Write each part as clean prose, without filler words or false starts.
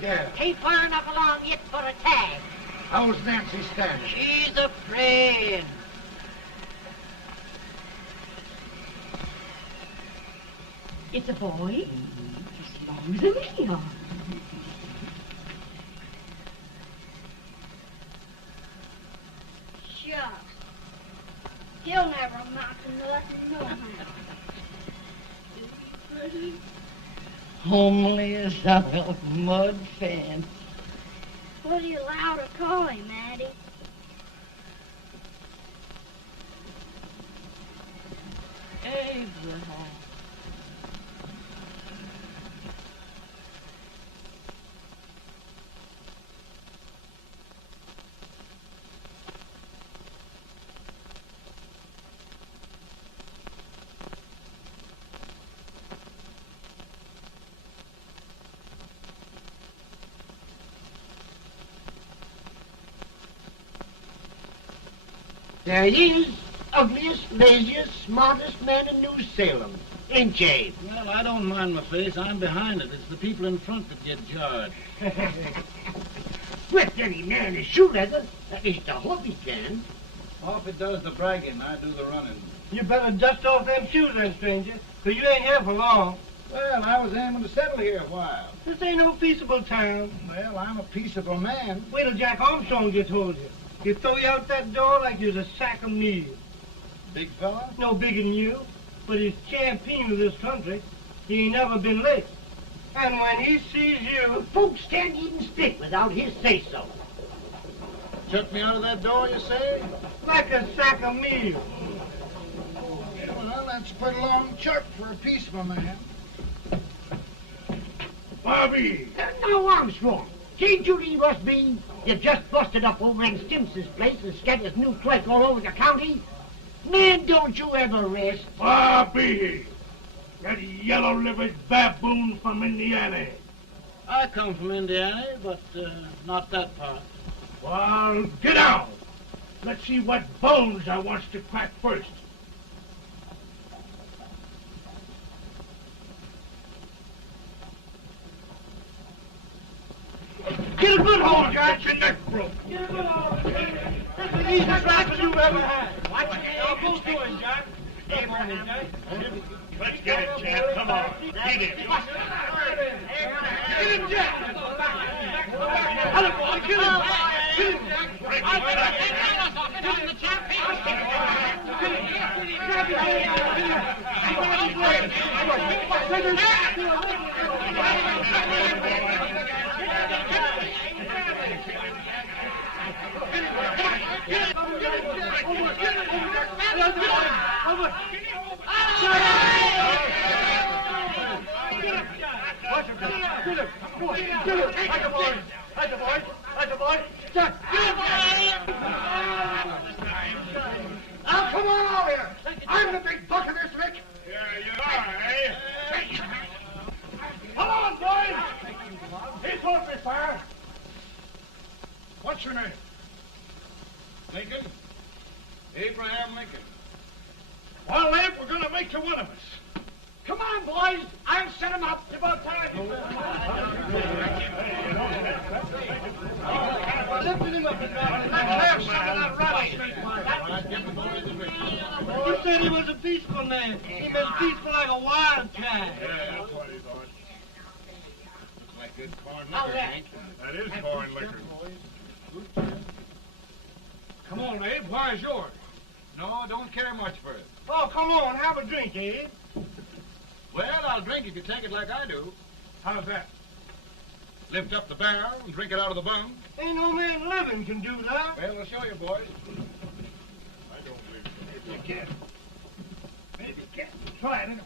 Yeah. Ain't far enough along yet for a tag. How's Nancy standing? She's afraid. It's a boy? As long as a me are. Shucks. He'll never amount to nothing, no how. Homely as a mud fan. What do you allow to call him, Addie? Abraham. There he is, ugliest, laziest, smartest man in New Salem. Ain't Jay? Well, I don't mind my face. I'm behind it. It's the people in front that get jarred. With any man is shoe leather. At least I hope he can. Off it does the bragging. I do the running. You better dust off them shoes then, stranger, 'cause you ain't here for long. Well, I was aiming to settle here a while. This ain't no peaceable town. Well, I'm a peaceable man. Wait till Jack Armstrong gets hold of you. He'll throw you out that door like you're a sack of meal. Big fella? No bigger than you, but he's champion of this country. He ain't never been late. And when he sees you... Folks can't even speak without his say-so. Chuck me out of that door, you say? like a sack of meal. Well, that's a pretty long chuck for a peaceful man. Bobby! Now, Armstrong, can't you leave us be? You just busted up over in Stimpson's place and scattered new clerk all over the county. Man, don't you ever rest. Bobby! That yellow-livered baboon from Indiana. I come from Indiana, but not that part. Well, get out. Let's see what bones I wants to crack first. Get a good hold, Jack. Your neck broke. Get a good hold. That's the easiest rifle you've ever had. Watch it. Now, both doing, Jack. Abraham. Let's get it, Jack. Come on. Get it. Get him, Jack. Hello, boy. Kill him. Kill him, Jack. Now, come on over here. I'm the big buck of this lick. Yeah, you are, eh? Come on, boys. He's going to fire. What's your name? Lincoln? Abraham Lincoln. Well, Abe, we're going to make you one of us. Come on, boys. I'll set him up. It's about time. Lifted him up and down. Let's have some of that rattlesnake wine. You said he was a peaceful man. He was peaceful like a wildcat. Yeah, that's what he thought. Looks like good corn Now liquor, that- Hank. That is corn liquor. Come on, Abe. Why is yours? No, don't care much for it. Oh, come on. Have a drink, Abe. Well, I'll drink if you take it like I do. How's that? Lift up the barrel and drink it out of the bung. Ain't no man living can do that. Well, I'll show you, boys. I don't believe so. Maybe you can. Maybe you can. Try it anyway.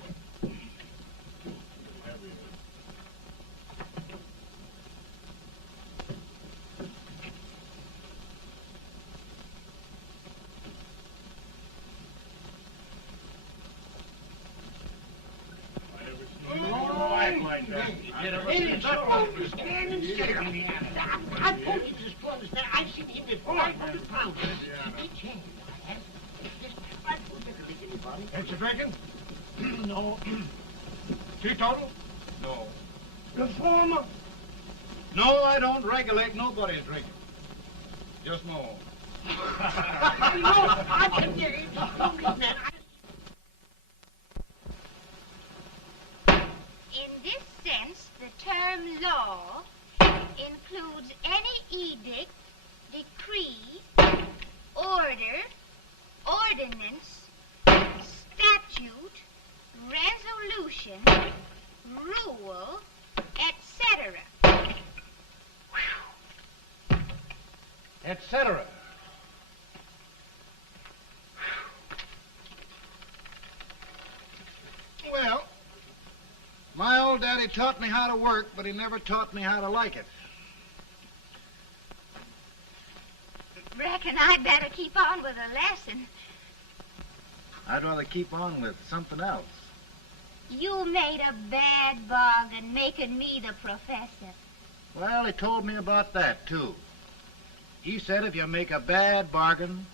Like that. Hey, stand and sit on the end. I told you this brother's there. I've seen him at 500 pounds. Each hand I have. I put liquor like anybody. Ain't you drinking? No. Teetotal? No. Reformer. No, I don't regulate nobody's drinking. Just my own. I can get it. In this sense, the term law includes any edict, decree, order, ordinance, statute, resolution, rule, etc. Etc. Well, my old daddy taught me how to work, but he never taught me how to like it. Reckon I'd better keep on with the lesson. I'd rather keep on with something else. You made a bad bargain making me the professor. Well, he told me about that, too. He said if you make a bad bargain,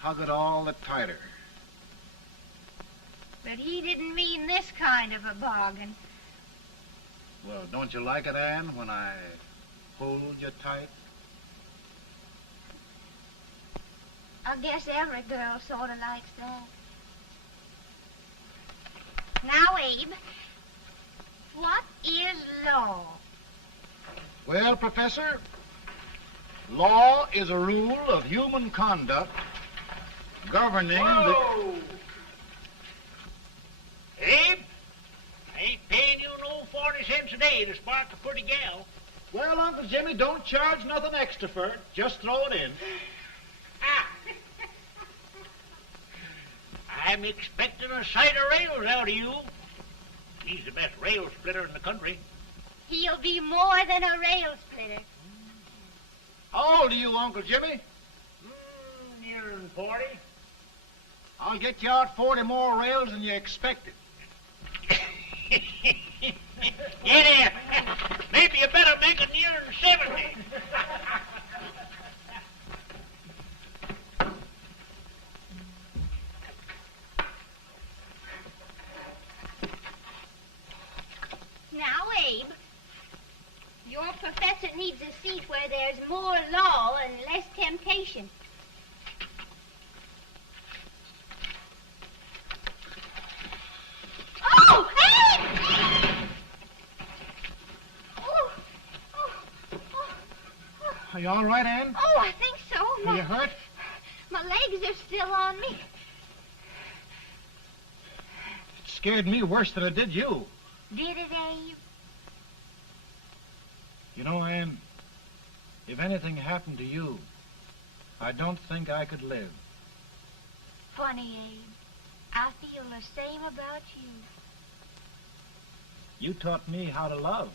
hug it all the tighter. But he didn't mean this kind of a bargain. Well, don't you like it, Anne, when I hold you tight? I guess every girl sort of likes that. Now, Abe, what is law? Well, Professor, law is a rule of human conduct governing Whoa! Abe, I ain't paying you no 40 cents a day to spark a pretty gal. Well, Uncle Jimmy, don't charge nothing extra for it. Just throw it in. Ah. I'm expecting a sight of rails out of you. He's the best rail splitter in the country. He'll be more than a rail splitter. How old are you, Uncle Jimmy? Nearing 40. I'll get you out 40 more rails than you expected. Yeah, maybe you better make it nearing 70. Now, Abe, your professor needs a seat where there's more law and less temptation. Oh, Abe! Are you all right, Anne? Oh, I think so. Are you hurt? My legs are still on me. It scared me worse than it did you. Did it, Abe? You know, Anne, if anything happened to you, I don't think I could live. Funny, Abe. I feel the same about you. You taught me how to love.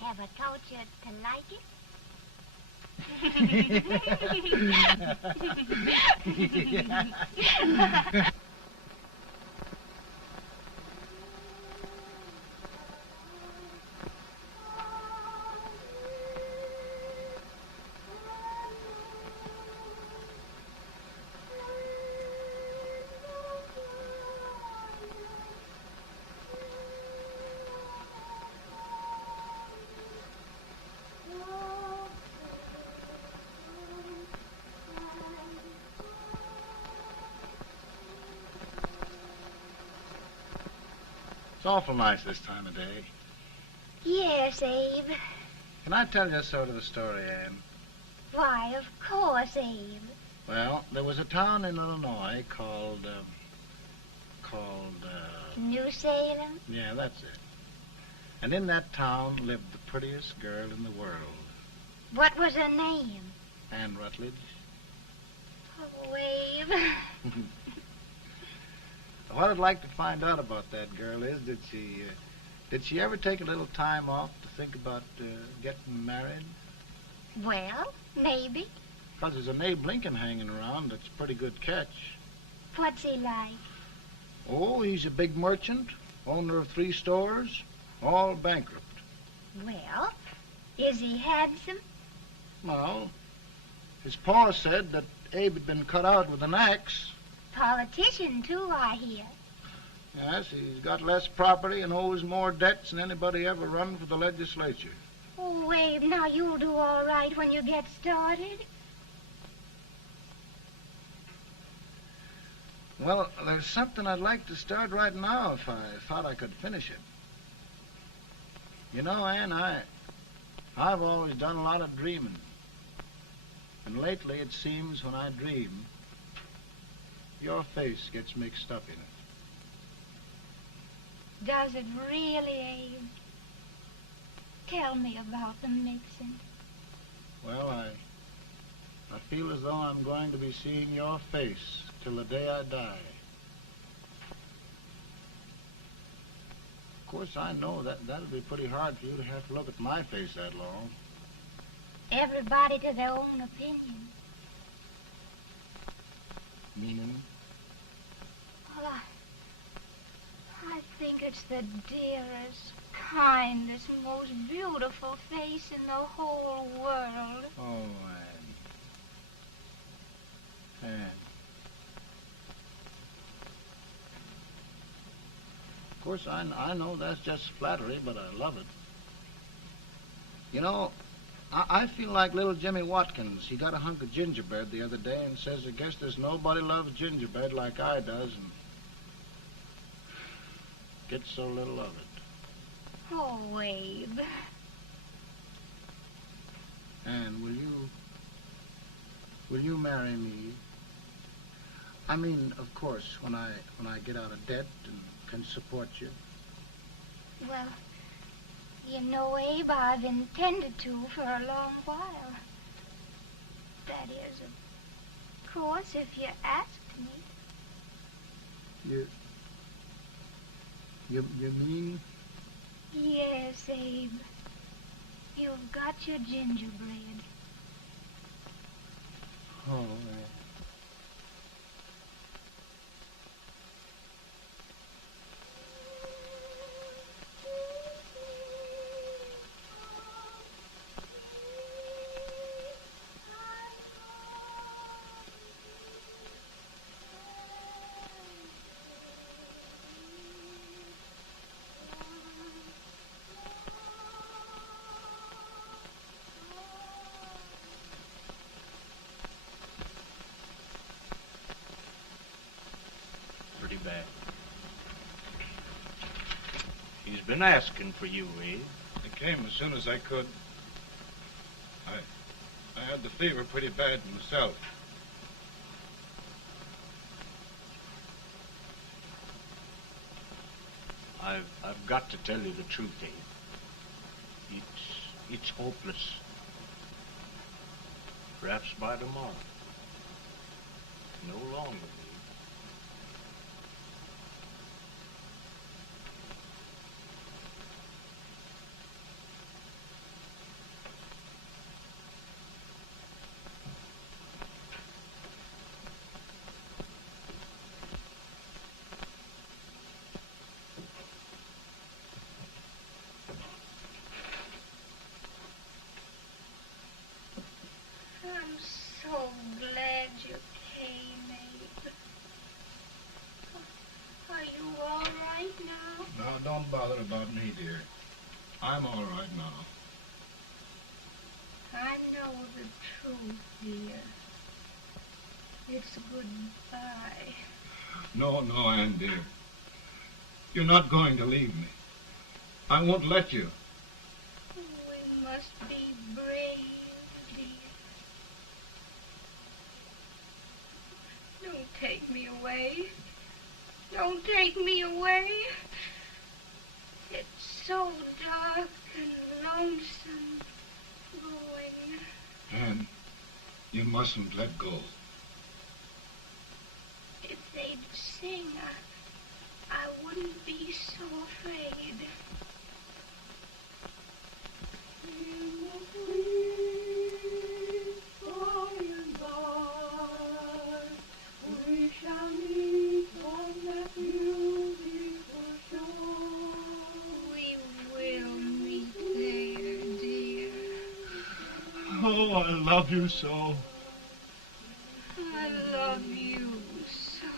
Have I taught you to like it? It's awful nice this time of day. Yes, Abe. Can I tell you sort of the story, Anne? Why, of course, Abe. Well, there was a town in Illinois called, New Salem? yeah, that's it. And in that town lived the prettiest girl in the world, What was her name? Anne Rutledge. Oh, Abe. What I'd like to find out about that girl is, did she ever take a little time off to think about getting married? Well, maybe. Because there's an Abe Lincoln hanging around that's a pretty good catch. What's he like? Oh, he's a big merchant, owner of 3 stores, all bankrupt. Well, is he handsome? Well, his pa said that Abe had been cut out with an axe. Politician, too, I hear. Yes, he's got less property and owes more debts than anybody ever run for the legislature. Oh, Abe, now you'll do all right when you get started. Well, there's something I'd like to start right now if I thought I could finish it. You know, Ann, I've always done a lot of dreaming. And lately it seems when I dream, your face gets mixed up in it. Does it really, Abe? Tell me about the mixing. Well, I feel as though I'm going to be seeing your face till the day I die. Of course, I know that'll be pretty hard for you to have to look at my face that long. Everybody to their own opinion. Meaning? Well, I think it's the dearest, kindest, most beautiful face in the whole world. Oh, Ann. Of course, I know that's just flattery, but I love it. You know, I feel like little Jimmy Watkins. He got a hunk of gingerbread the other day and says, I guess there's nobody loves gingerbread like I does, and gets so little of it. Oh, Abe. Ann, will you marry me? I mean, of course, when I get out of debt and can support you. Well, you know, Abe, I've intended to for a long while. That is, of course, if you asked me. You mean? Yes, Abe. You've got your gingerbread. Oh, Bad. He's been asking for you, Abe. I came as soon as I could. I had the fever pretty bad myself. I've got to tell you the truth, Abe. It's hopeless. Perhaps by tomorrow. No longer. I'm so glad you came, Abe. Are you all right now? No, don't bother about me, dear. I'm all right now. I know the truth, dear. It's goodbye. No, Ann, dear. You're not going to leave me. I won't let you. We must be brave, dear. Don't take me away. Don't take me away. It's so dark and lonesome going. Ann, you mustn't let go. If they'd sing, I wouldn't be so afraid. We shall meet on that beautiful shore. We will meet there, dear. Oh, I love you so. I love you so.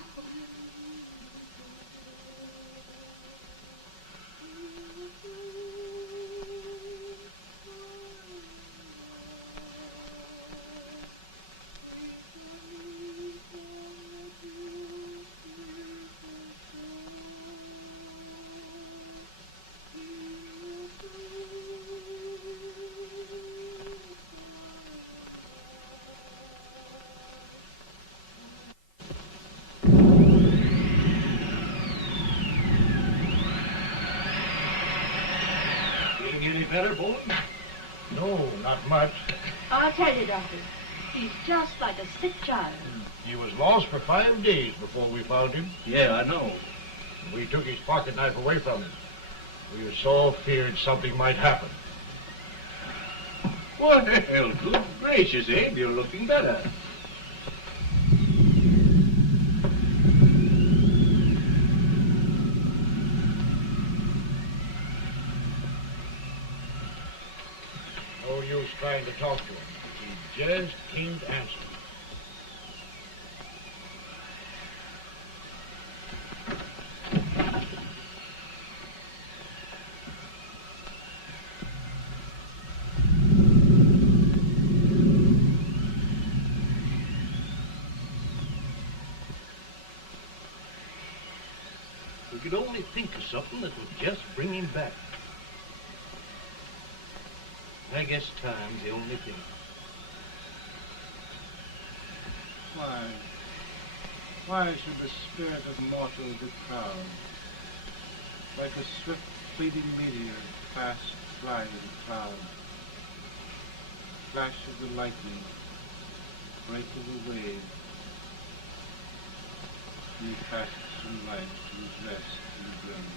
better, boy? No, not much. I'll tell you, Doctor. He's just like a sick child. He was lost for 5 days before we found him. Yeah, I know. We took his pocket knife away from him. We were so feared something might happen. Well, good gracious, Abe, you're looking better. No use trying to talk to him. He just can't answer. We could only think of something that would just bring him back. I guess time's the only thing. Why should the spirit of mortal be proud? Like a swift fleeting meteor, fast flying cloud. Flash of the lightning, break of the wave. He passes from life to his rest in the grave.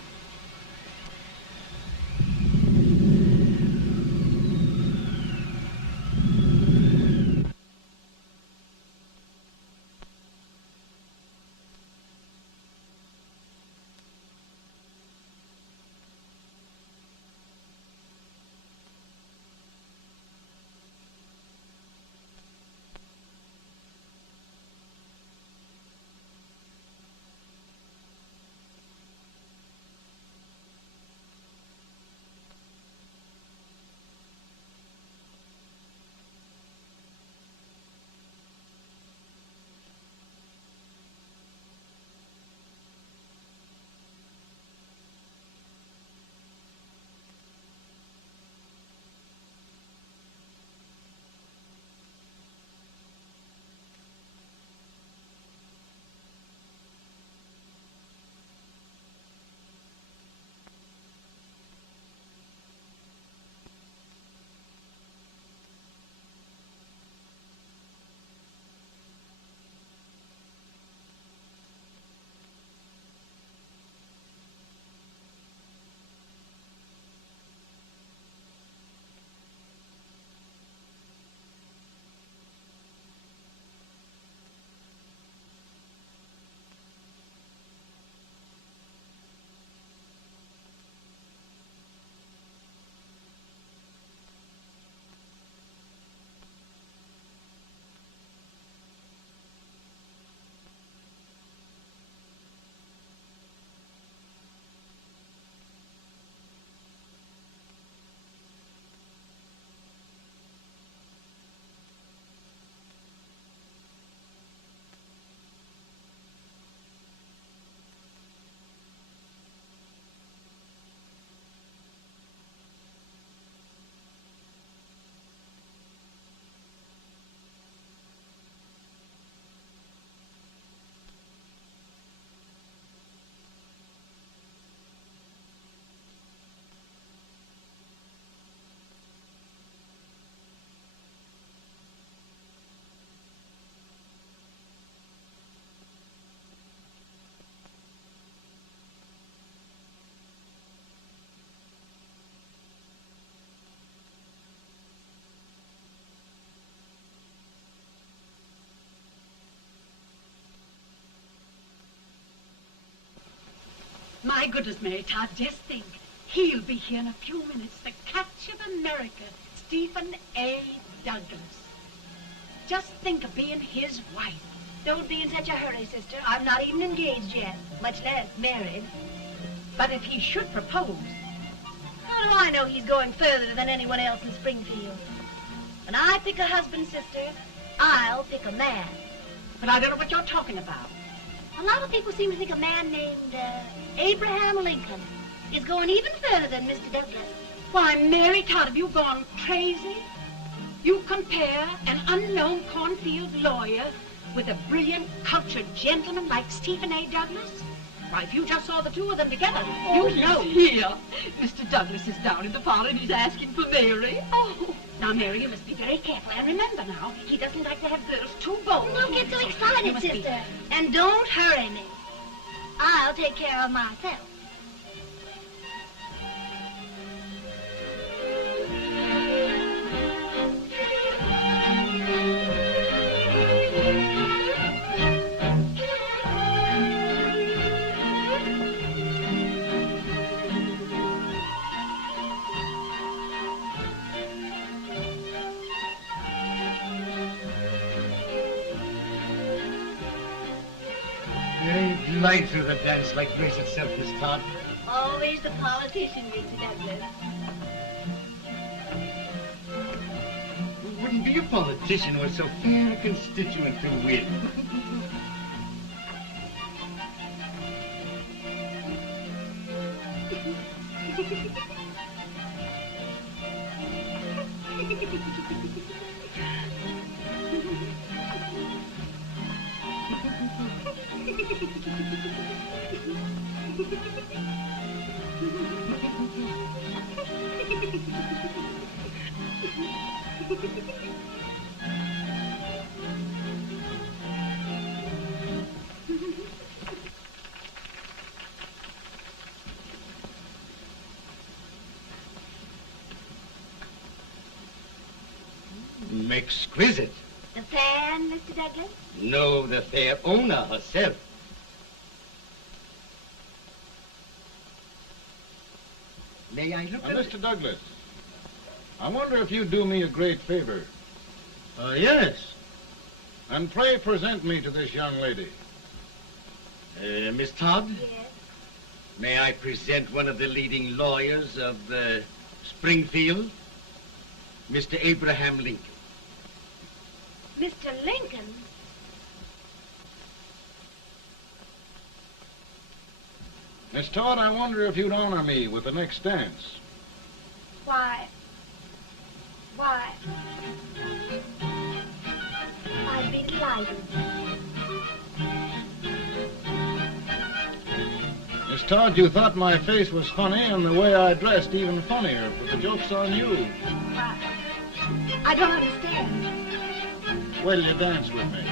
My goodness, Mary Todd, just think. He'll be here in a few minutes. The catch of America, Stephen A. Douglas. Just think of being his wife. Don't be in such a hurry, sister. I'm not even engaged yet, much less married. But if he should propose... How do I know he's going further than anyone else in Springfield? When I pick a husband, sister, I'll pick a man. But I don't know what you're talking about. A lot of people seem to think a man named Abraham Lincoln is going even further than Mr. Douglas. Why, Mary Todd, have you gone crazy? You compare an unknown cornfield lawyer with a brilliant, cultured gentleman like Stephen A. Douglas? Why, if you just saw the two of them together, Oh, you'd know. Here. Mr. Douglas is down in the parlor and he's asking for Mary. Oh. Now, Mary, you must be very careful. And remember now, he doesn't like to have girls too bold. Don't get so You excited, must be- sister. And don't hurry me. I'll take care of myself. You glide through the dance like grace itself, Miss Todd. Always the politician, Mr. Douglas. Wouldn't be a politician with so fair a constituent to win. Exquisite. The fan, Mr. Douglas? No, the fair owner herself. May I look at it? Mr. Douglas, I wonder if you'd do me a great favor. Yes. And pray present me to this young lady. Miss Todd? Yes. May I present one of the leading lawyers of Springfield, Mr. Abraham Lincoln. Mr. Lincoln? Miss Todd, I wonder if you'd honor me with the next dance. Why? I'd be delighted. Miss Todd, you thought my face was funny and the way I dressed even funnier, but the joke's on you. I don't understand. Wait till you dance with me.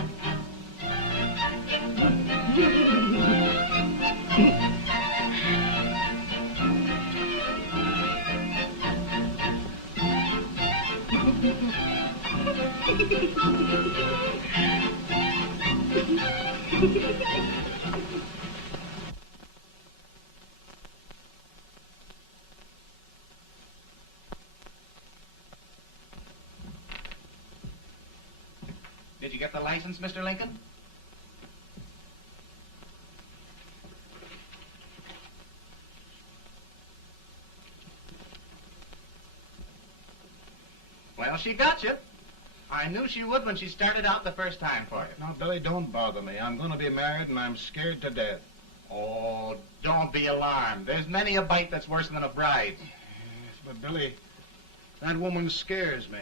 Did you get the license, Mr. Lincoln? Well, she got you. I knew she would when she started out the first time for you. Now, Billy, don't bother me. I'm going to be married and I'm scared to death. Oh, don't be alarmed. There's many a bite that's worse than a bride. Yes, but Billy, that woman scares me.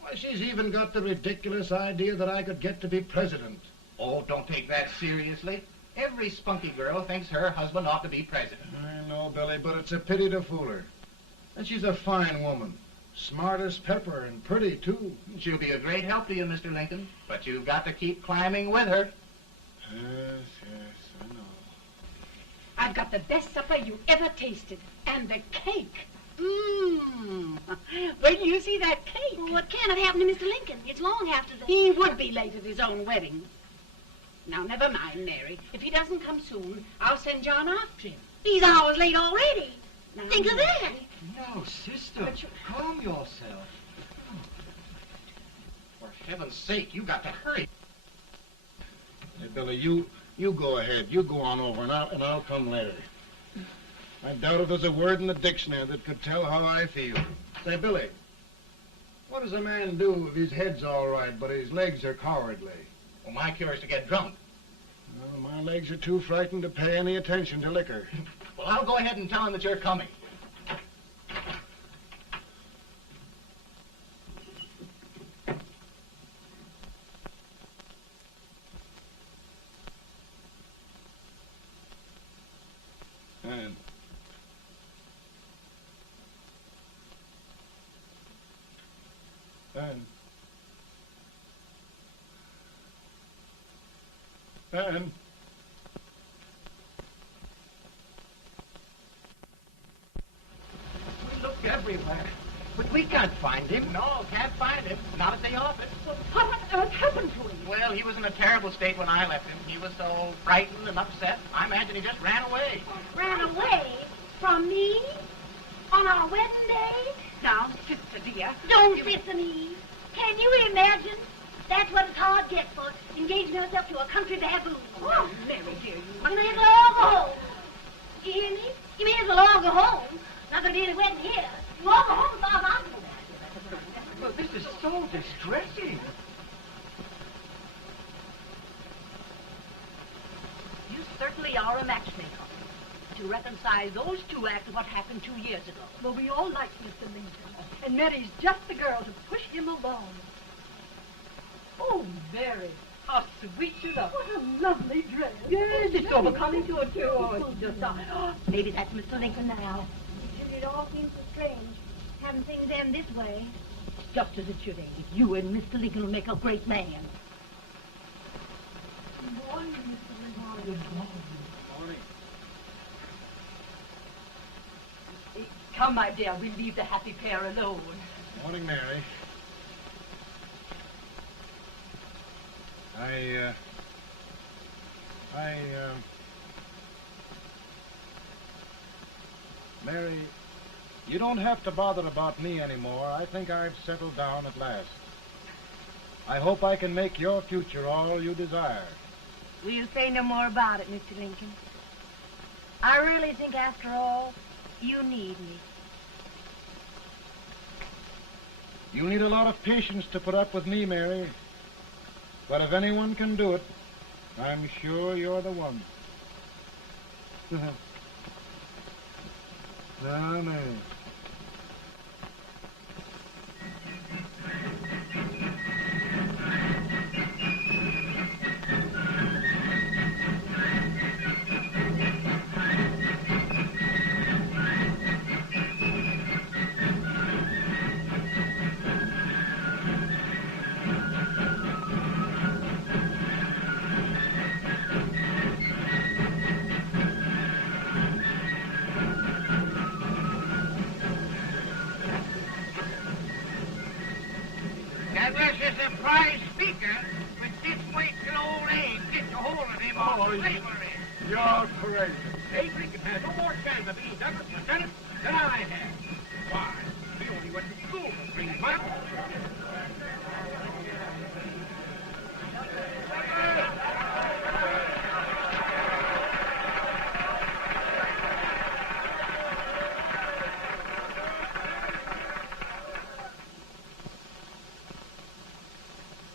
Why, she's even got the ridiculous idea that I could get to be president. Oh, don't take that seriously. Every spunky girl thinks her husband ought to be president. I know, Billy, but it's a pity to fool her. And she's a fine woman. Smart as pepper and pretty, too. She'll be a great help to you, Mr. Lincoln. But you've got to keep climbing with her. Yes, I know. I've got the best supper you ever tasted. And the cake. Mmm. When you see that cake. Well, what can have happened to Mr. Lincoln? It's long after the... He would be late at his own wedding. Now, never mind, Mary. If he doesn't come soon, I'll send John after him. He's hours late already. Now, Think of that. No, sister. But you- Calm yourself. For heaven's sake, you got to hurry. Hey, Billy, you go ahead. You go on over, and I'll come later. I doubt if there's a word in the dictionary that could tell how I feel. Say, Billy, what does a man do if his head's all right, but his legs are cowardly? Well, my cure is to get drunk. Well, my legs are too frightened to pay any attention to liquor. Well, I'll go ahead and tell him that you're coming. Anne. We looked everywhere, but we can't find him. No, can't find him. Not at the office. Well, what on earth happened to him? Well, he was in a terrible state when I left him. He was so frightened and upset. I imagine he just ran away. Ran away from me? On our wedding day? Now, sister dear. Don't listen, Eve. Can you imagine? That's what it's hard gets for engaging herself to a country baboon. Oh, Mary, dear, You may as well all go home. You hear me? You may as well all go home. Not gonna be any wedding here. You all go home as far as I'm concerned. Well, this is so distressing. You certainly are a matchmaker. To reconcile those two after what happened 2 years ago. Well, we all like Mr. Lincoln, and Mary's just the girl to push him along. Oh, Mary, how sweet you look. What a lovely dress. Yes, it's overcoming to it, too. Oh, it's just... maybe that's Mr. Lincoln now. It all seems so strange. Having things end this way. It's just as it should end. You and Mr. Lincoln will make a great man. Good morning, Mr. Lincoln. Good morning. Morning. Come, my dear, we'll leave the happy pair alone. Morning, Mary. Mary, you don't have to bother about me anymore. I think I've settled down at last. I hope I can make your future all you desire. We'll say no more about it, Mr. Lincoln. I really think, after all, you need me. You need a lot of patience to put up with me, Mary. But if anyone can do it, I'm sure you're the one. Now, Mary. Douglas is a prize speaker, but this weight till old age gets a hold of him on slavery. You're crazy. Abe Lincoln has no more chance of being Douglas Lieutenant than I have. Why, we only went to school for 3 months.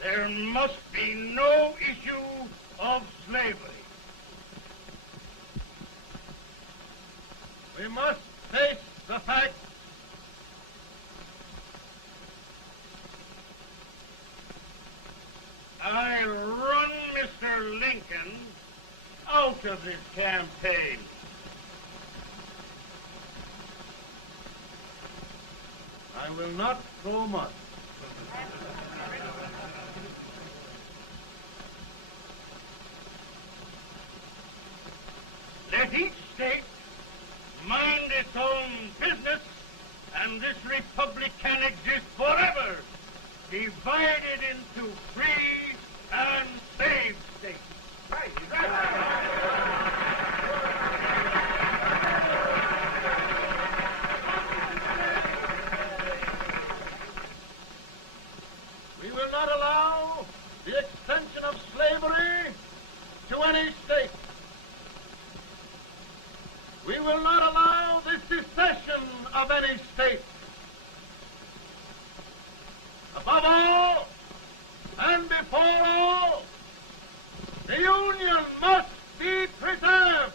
There must be no issue of slavery. We must face the fact I run Mr. Lincoln out of this campaign. I will not throw much. Let each state mind its own business, and this republic can exist forever, divided into free and slave states. Right. We will not allow the extension of slavery to any state. We will not allow the secession of any state. Above all, and before all, the Union must be preserved.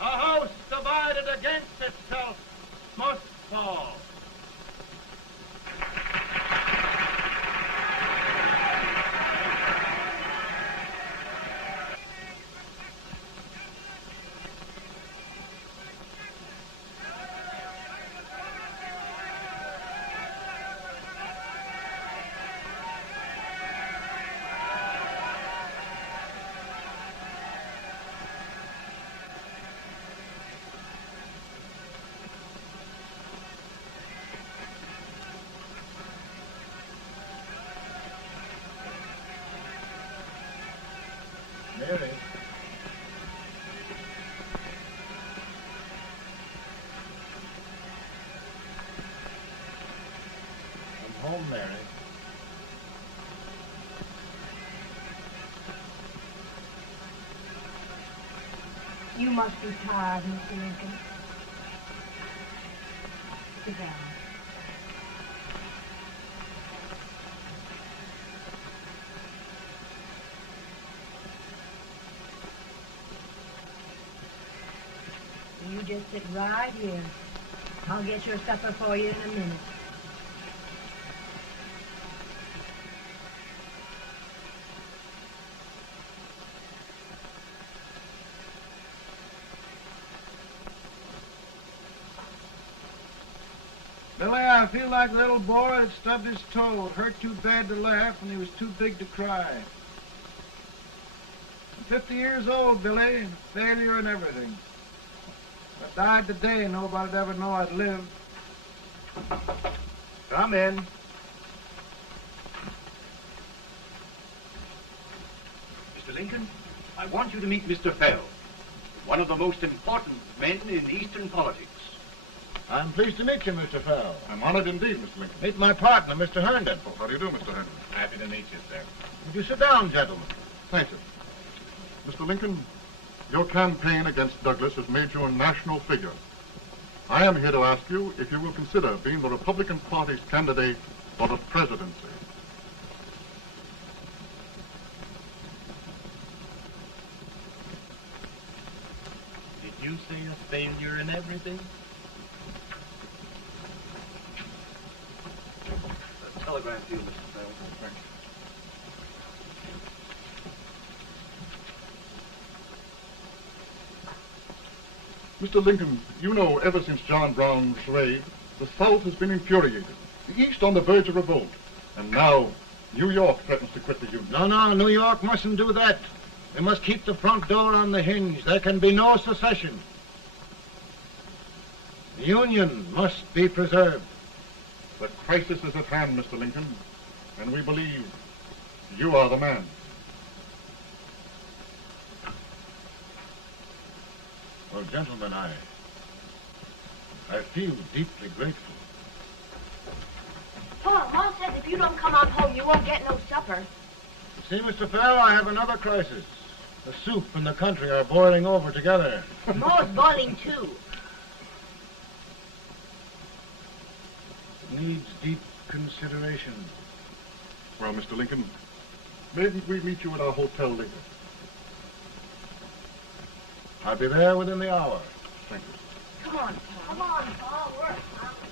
A house divided against itself must fall. home, Mary. You must be tired, Mr. Lincoln. Sit down. You just sit right here. I'll get your supper for you in a minute. Billy, I feel like a little boy that stubbed his toe. It hurt too bad to laugh, and he was too big to cry. I'm 50 years old, Billy, failure and everything. If I died today, nobody'd ever know I'd lived. Come in. Mr. Lincoln, I want you to meet Mr. Fell, one of the most important men in Eastern politics. I'm pleased to meet you, Mr. Fell. I'm honored indeed, Mr. Lincoln. Meet my partner, Mr. Herndon. Oh, how do you do, Mr. Herndon? Happy to meet you, sir. Would you sit down, gentlemen? Thank you. Mr. Lincoln, your campaign against Douglas has made you a national figure. I am here to ask you if you will consider being the Republican Party's candidate for the presidency. Did you say a failure in everything? A telegram to you, Mr. Fell. Thank you. Mr. Lincoln, you know ever since John Brown slaved, the South has been infuriated, the East on the verge of revolt, and now New York threatens to quit the Union. No, New York mustn't do that. They must keep the front door on the hinge. There can be no secession. The Union must be preserved. The crisis is at hand, Mr. Lincoln, and we believe you are the man. Well, gentlemen, I feel deeply grateful. Paul, Mom says if you don't come on home, you won't get no supper. See, Mr. Fell, I have another crisis. The soup and the country are boiling over together. More's boiling, too. It needs deep consideration. Well, Mr. Lincoln, maybe we meet you at our hotel later. I'll be there within the hour. Thank you. Come on, Paul. Come on, Paul. We're hungry.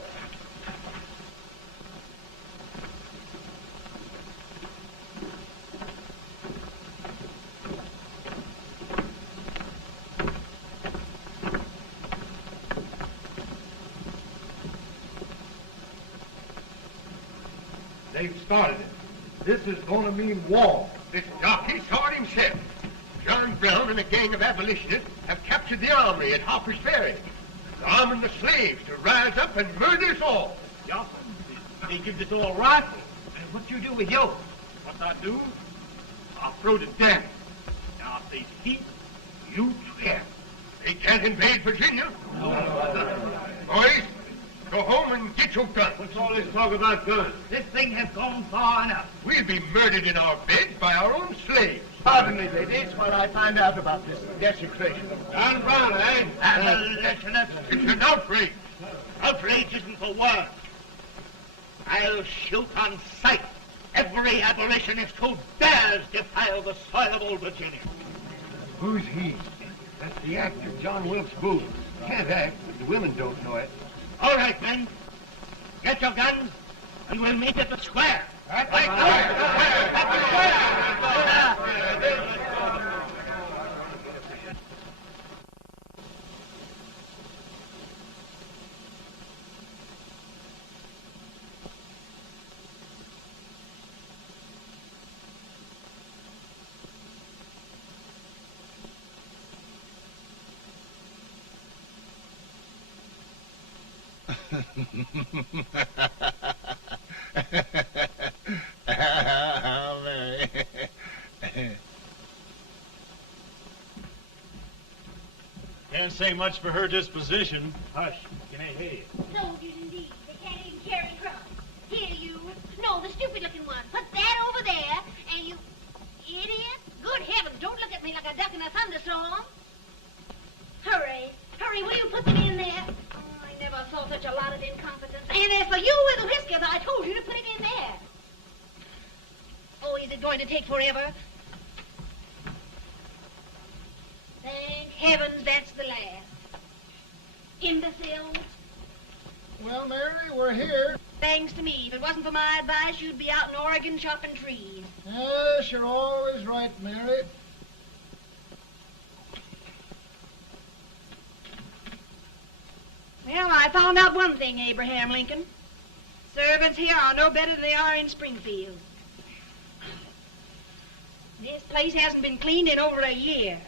They've started it. This is going to mean war. This jockey saw it himself. John Brown and a gang of abolitionists have captured the armory at Harper's Ferry. They're arming the slaves to rise up and murder us all. Johnson, they give this all rifle. And what you do with yours? What I do? I'll throw the damn. Now, if they speak, You swear. They can't invade Virginia. Boys, go home and get your guns. what's all this talk about guns? This thing has gone far enough. We'll be murdered in our beds by our own slaves. Pardon me, ladies, while I find out about this desecration. John Brown, eh? Abolitionists. It's an outrage. Outrage isn't the word. I'll shoot on sight every abolitionist who dares defile the soil of old Virginia. Who's he? That's the actor, John Wilkes Booth. Can't act, but the women don't know it. All right, men. Get your guns, and we'll meet at the square. At the square! Mary. Can't say much for her disposition. Hush, can I hear you? Soldiers indeed. They can't even carry crumbs. Here, you. confidence. And as for you with the whiskers, I told you to put it in there. Oh, is it going to take forever? Thank heavens that's the last. Imbecile. Well, Mary, we're here. Thanks to me. If it wasn't for my advice, you'd be out in Oregon chopping trees. Yes, you're always right, Mary. Well, I found out one thing, Abraham Lincoln. Servants here are no better than they are in Springfield. This place hasn't been cleaned in over a year.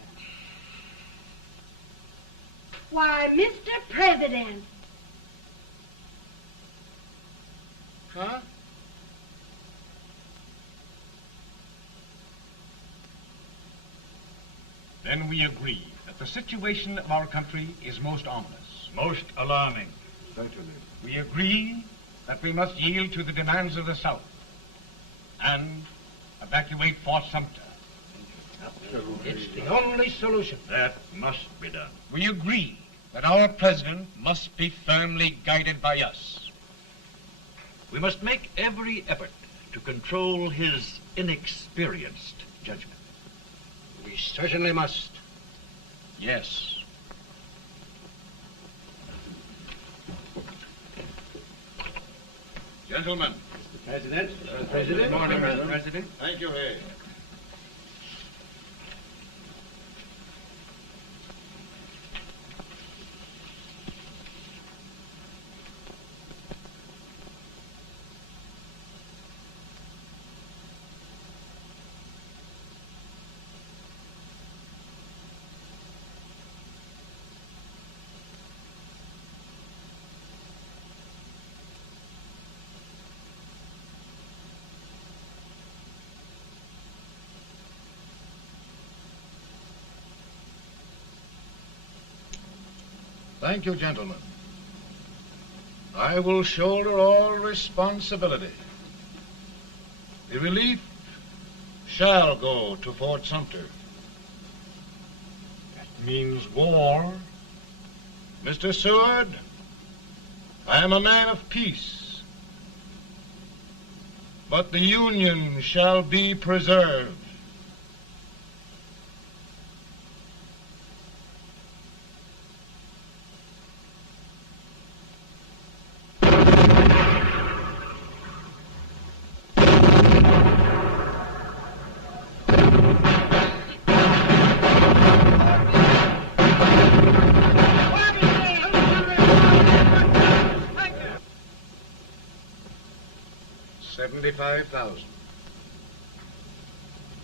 Why, Mr. President. Huh? Then we agree that the situation of our country is most ominous. Most alarming. Certainly. We agree that we must yield to the demands of the South and evacuate Fort Sumter. It's the only solution. That must be done. We agree that our president must be firmly guided by us. We must make every effort to control his inexperienced judgment. We certainly must. Yes. Gentlemen. Mr. President. President. Good morning, Mr. President. Thank you, Hay. Thank you, gentlemen. I will shoulder all responsibility. The relief shall go to Fort Sumter. That means war. Mr. Seward, I am a man of peace, but the Union shall be preserved. $75,000.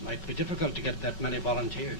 Might be difficult to get that many volunteers.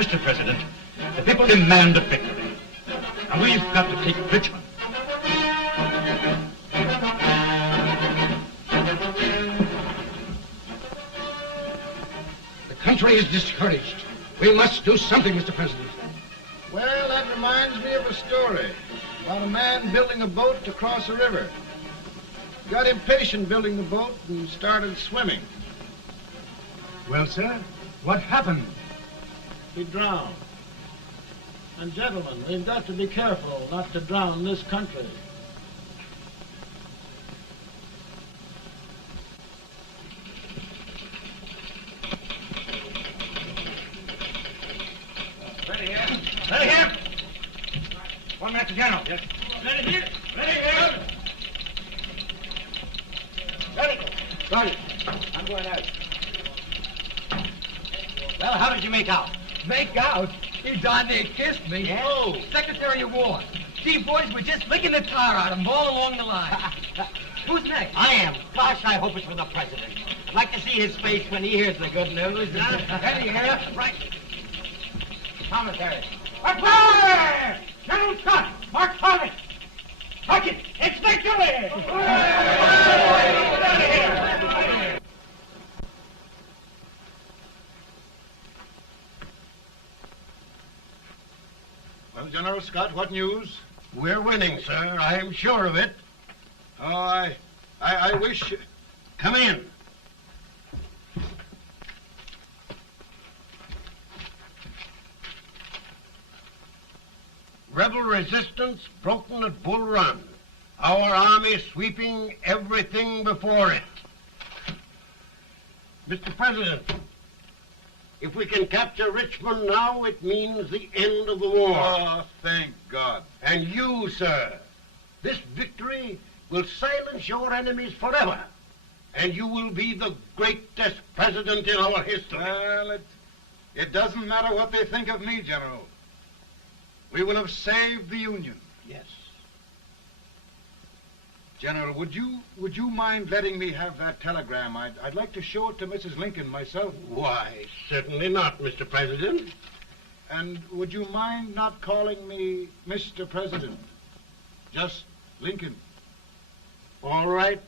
Mr. President, the people demand a victory. And we've got to take Richmond. The country is discouraged. We must do something, Mr. President. Well, that reminds me of a story about a man building a boat to cross a river. He got impatient building the boat and started swimming. Well, sir, what happened? He drowned. And gentlemen, we've got to be careful not to drown this country. Ready here. Ready here. 1 minute to General. Yes. Ready here. Ready here. Ready. Ready. I'm going out. Well, how did you make out? Make out? He darn near kissed me. Yeah? Oh, Secretary of War. Gee, boys, we're just licking the tar out of him all along the line. Who's next? I am. Gosh, I hope it's for the president. I'd like to see his face when he hears the good news. Ready here. Right. Commissary. Fire! General Scott! Mark Thomas! Sergeant, it's victory! Well, General Scott, what news? We're winning, sir. I'm sure of it. Oh, I wish... Come in. Rebel resistance broken at Bull Run. Our army sweeping everything before it. Mr. President, if we can capture Richmond now, it means the end of the war. Oh, thank God. And you, sir, this victory will silence your enemies forever. And you will be the greatest president in our history. Well, it doesn't matter what they think of me, General. We will have saved the Union. Yes. General, would you mind letting me have that telegram? I'd like to show it to Mrs. Lincoln myself. Why, certainly not, Mr. President. And would you mind not calling me Mr. President? Just Lincoln. All right,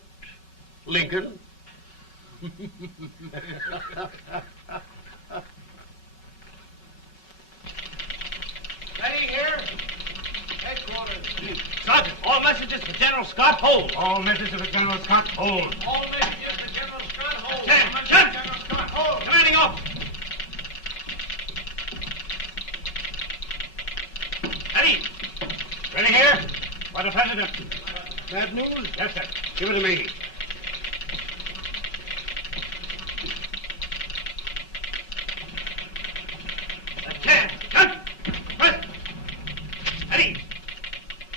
Lincoln. Ready here. Headquarters. Sergeant, all messages for General Scott, hold. All messages for General Scott, hold. All messages for General Scott, hold. General Scott, hold. Commanding officer. Ready. Ready here? For the President. Bad news? Yes, sir. Give it to me.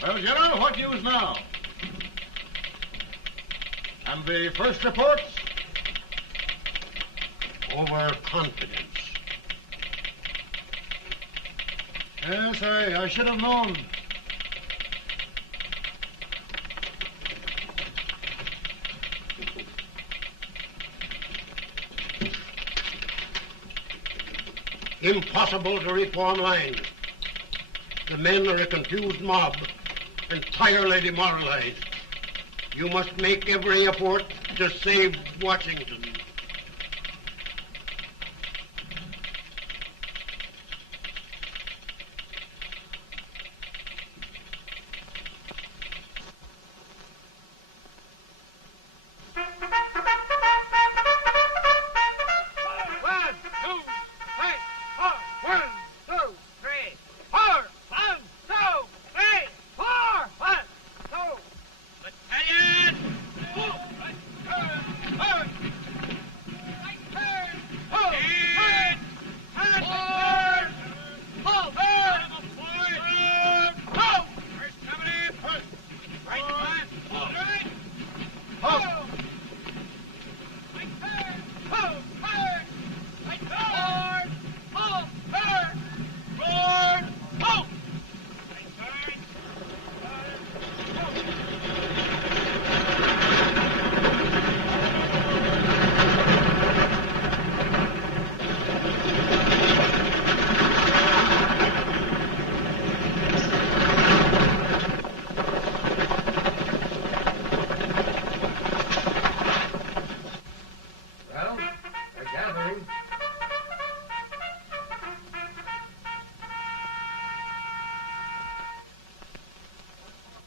Well, General, what news now? And the first reports? Overconfidence. Yes, I should have known. Impossible to reform lines. The men are a confused mob, entirely demoralized. You must make every effort to save Washington.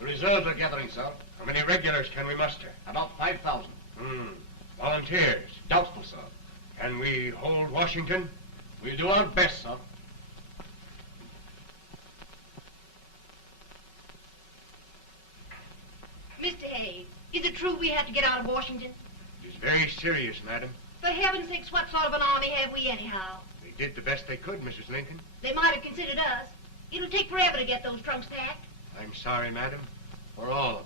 reserves are gathering, sir. How many regulars can we muster? About 5,000. Volunteers? Doubtful, sir. Can we hold Washington? We'll do our best, sir. Mr. Hayes, is it true we have to get out of Washington? It is very serious, madam. For heaven's sakes, what sort of an army have we anyhow? They did the best they could, Mrs. Lincoln. They might have considered us. It'll take forever to get those trunks packed. I'm sorry, madam, for all of us.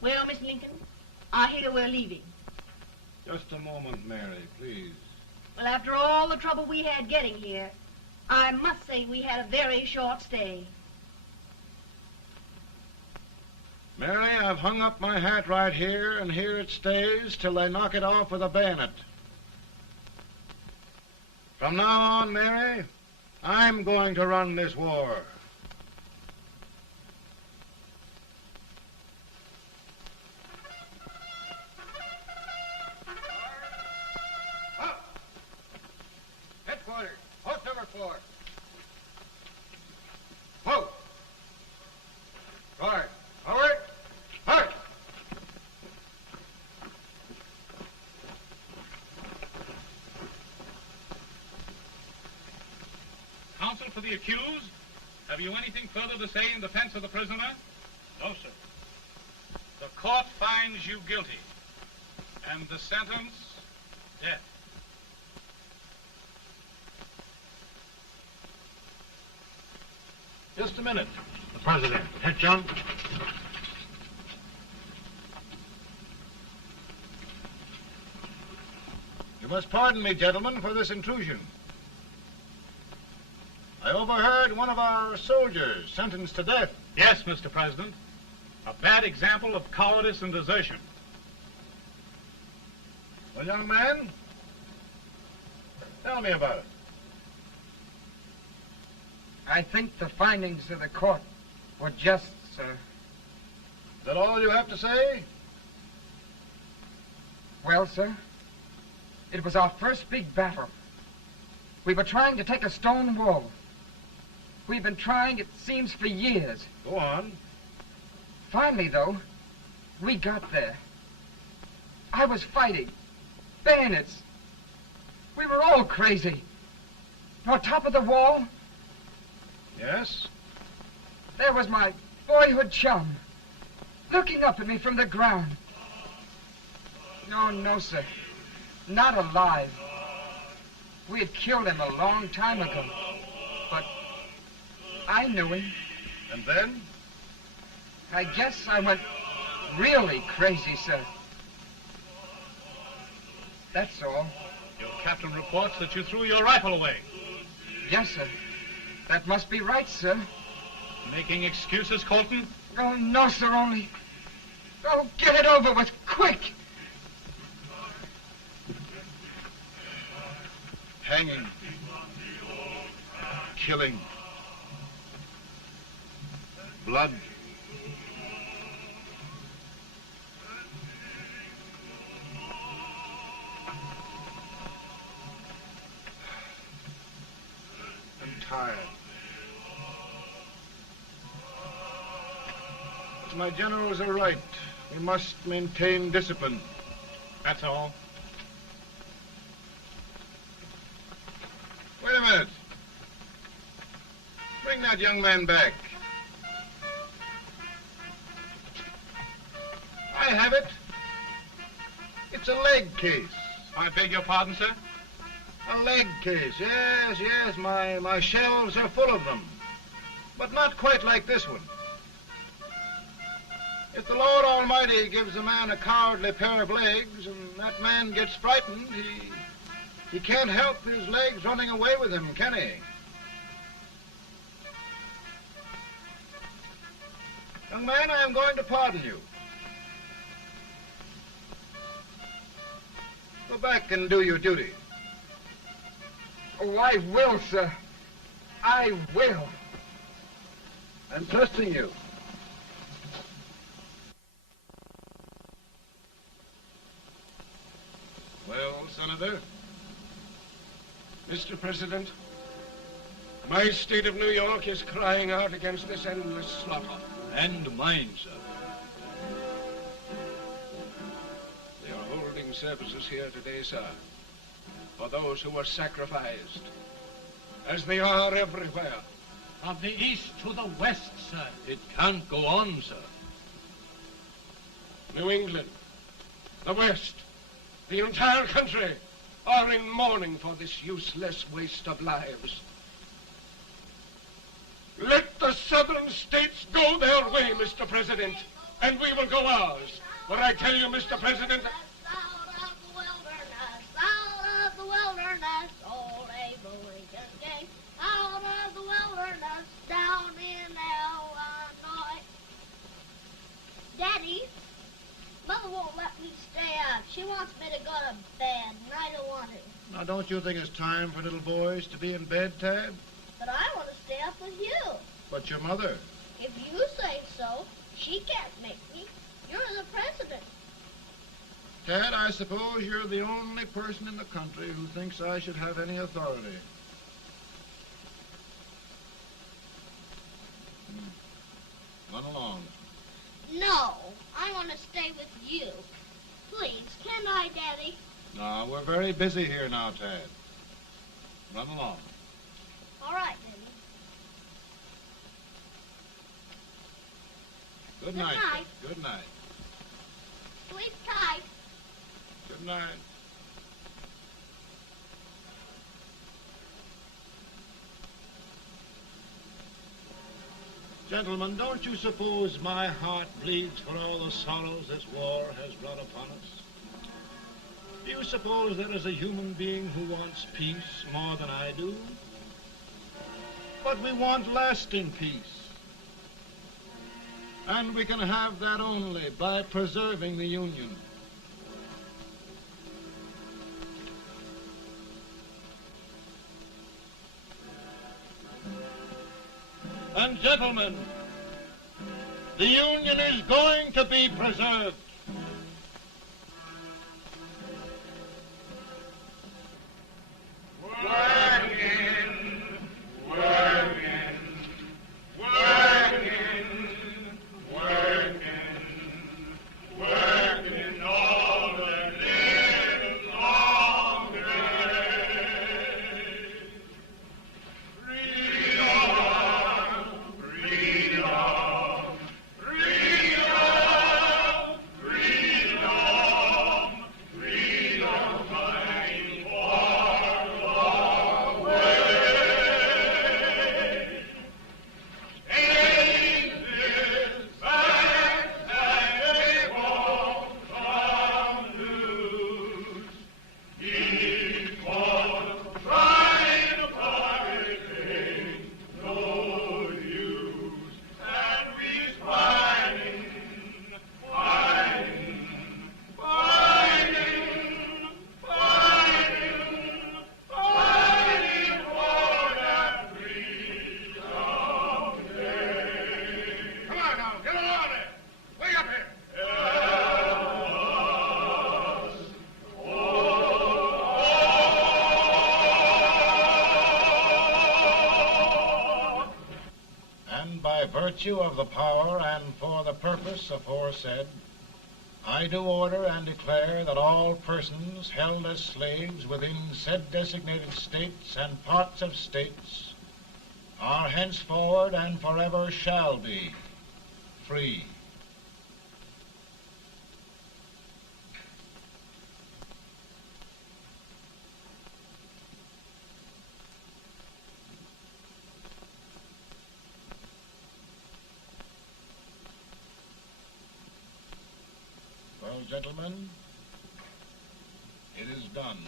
Well, Miss Lincoln, I hear we're leaving. Just a moment, Mary, please. Well, after all the trouble we had getting here, I must say we had a very short stay. Mary, I've hung up my hat right here, and here it stays till they knock it off with a bayonet. From now on, Mary, I'm going to run this war. Headquarters, post number 4. Whoa! Guard, forward, march! Counsel for the accused, have you anything further to say in defense of the prisoner? No, sir. The court finds you guilty, and the sentence, death. Just a minute. The President. Head, John. You must pardon me, gentlemen, for this intrusion. I overheard one of our soldiers sentenced to death. Yes, Mr. President. A bad example of cowardice and desertion. Well, young man, tell me about it. I think the findings of the court were just, sir. Is that all you have to say? Well, sir, it was our first big battle. We were trying to take a stone wall. We've been trying, it seems, for years. Go on. Finally, though, we got there. I was fighting. Bayonets. We were all crazy. On top of the wall, Yes? there was my boyhood chum, looking up at me from the ground. No, sir. Not alive. We had killed him a long time ago. But I knew him. And then? I guess I went really crazy, sir. That's all. Your captain reports that you threw your rifle away. Yes, sir. That must be right, sir. Making excuses, Colton? Oh, no, sir, only... Oh, get it over with, quick! Hanging. Killing. Blood. I'm tired. My generals are right. We must maintain discipline. That's all. Wait a minute. Bring that young man back. I have it. It's a leg case. I beg your pardon, sir? A leg case, yes. My shelves are full of them. But not quite like this one. If the Lord Almighty gives a man a cowardly pair of legs and that man gets frightened, he can't help his legs running away with him, can he? Young man, I am going to pardon you. Go back and do your duty. Oh, I will, sir. I will. I'm trusting you. Well, Senator? Mr. President, My state of New York is crying out against this endless slaughter. And mine, sir. They are holding services here today, sir, for those who were sacrificed, as they are everywhere. From the east to the west, sir. It can't go on, sir. New England, the West, the entire country are in mourning for this useless waste of lives. Let the southern states go their way, Mr. President, and we will go ours. For I tell you, Mr. President, Out of the wilderness, old Abraham Lincoln came. Out of the wilderness, down in Illinois. Daddy, Mother won't let me stay up. She wants me to go to bed, and I don't want to. Now, don't you think it's time for little boys to be in bed, Tad? But I want to stay up with you. But your mother. If you say so, she can't make me. You're the president. Tad, I suppose you're the only person in the country who thinks I should have any authority. Run along. No, I want to stay with you. Please, can I, Daddy? No, we're very busy here now, Tad. Run along. All right, Daddy. Good Good night. night. Good night. Sleep tight. Good night. Gentlemen, don't you suppose my heart bleeds for all the sorrows this war has brought upon us? Do you suppose there is a human being who wants peace more than I do? But we want lasting peace. And we can have that only by preserving the Union. And gentlemen, the Union is going to be preserved. Virtue of the power and for the purpose aforesaid, I do order and declare that all persons held as slaves within said designated states and parts of states are henceforward and forever shall be free. Well, gentlemen, it is done.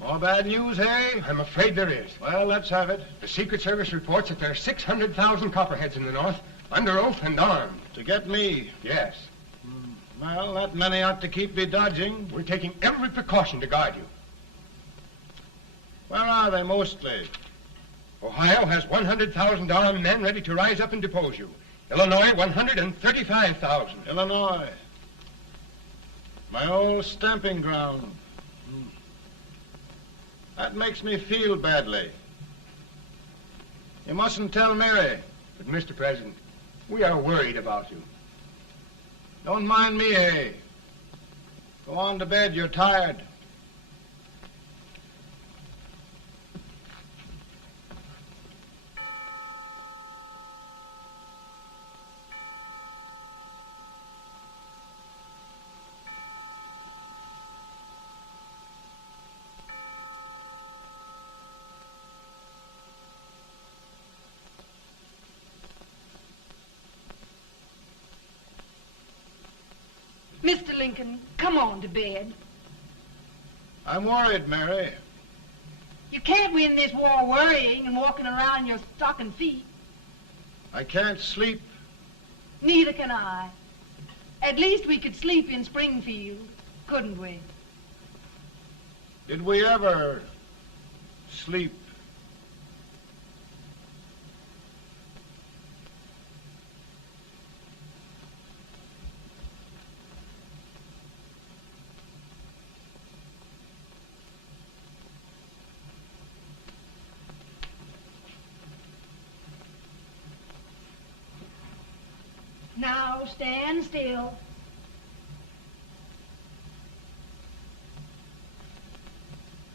More bad news, hey? I'm afraid there is. Well, let's have it. The Secret Service reports that there are 600,000 copperheads in the North, under oath and armed. To get me? Yes. Well, that many ought to keep me dodging. We're taking every precaution to guard you. Where are they mostly? Ohio has 100,000 armed men ready to rise up and depose you. Illinois, 135,000. Illinois. My old stamping ground. That makes me feel badly. You mustn't tell Mary. But, Mr. President, we are worried about you. Don't mind me, eh? Go on to bed. You're tired. Mr. Lincoln, come on to bed. I'm worried, Mary. You can't win this war worrying and walking around in your stocking feet. I can't sleep. Neither can I. At least we could sleep in Springfield, couldn't we? Did we ever sleep? Now stand still.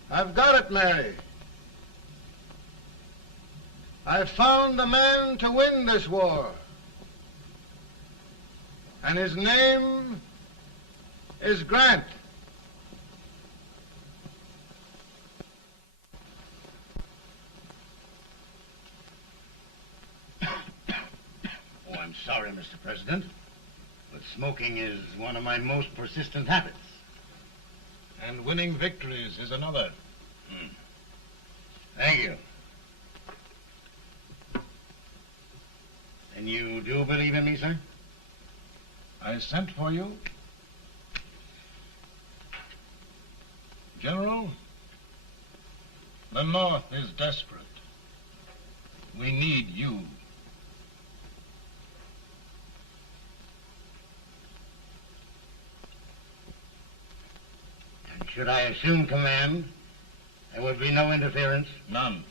I've got it, Mary. I've found the man to win this war. And his name is Grant. I'm sorry, Mr. President, but smoking is one of my most persistent habits. And winning victories is another. Thank you. And you do believe in me, sir? I sent for you. General, the North is desperate. We need you. Should I assume command, there would be no interference? None.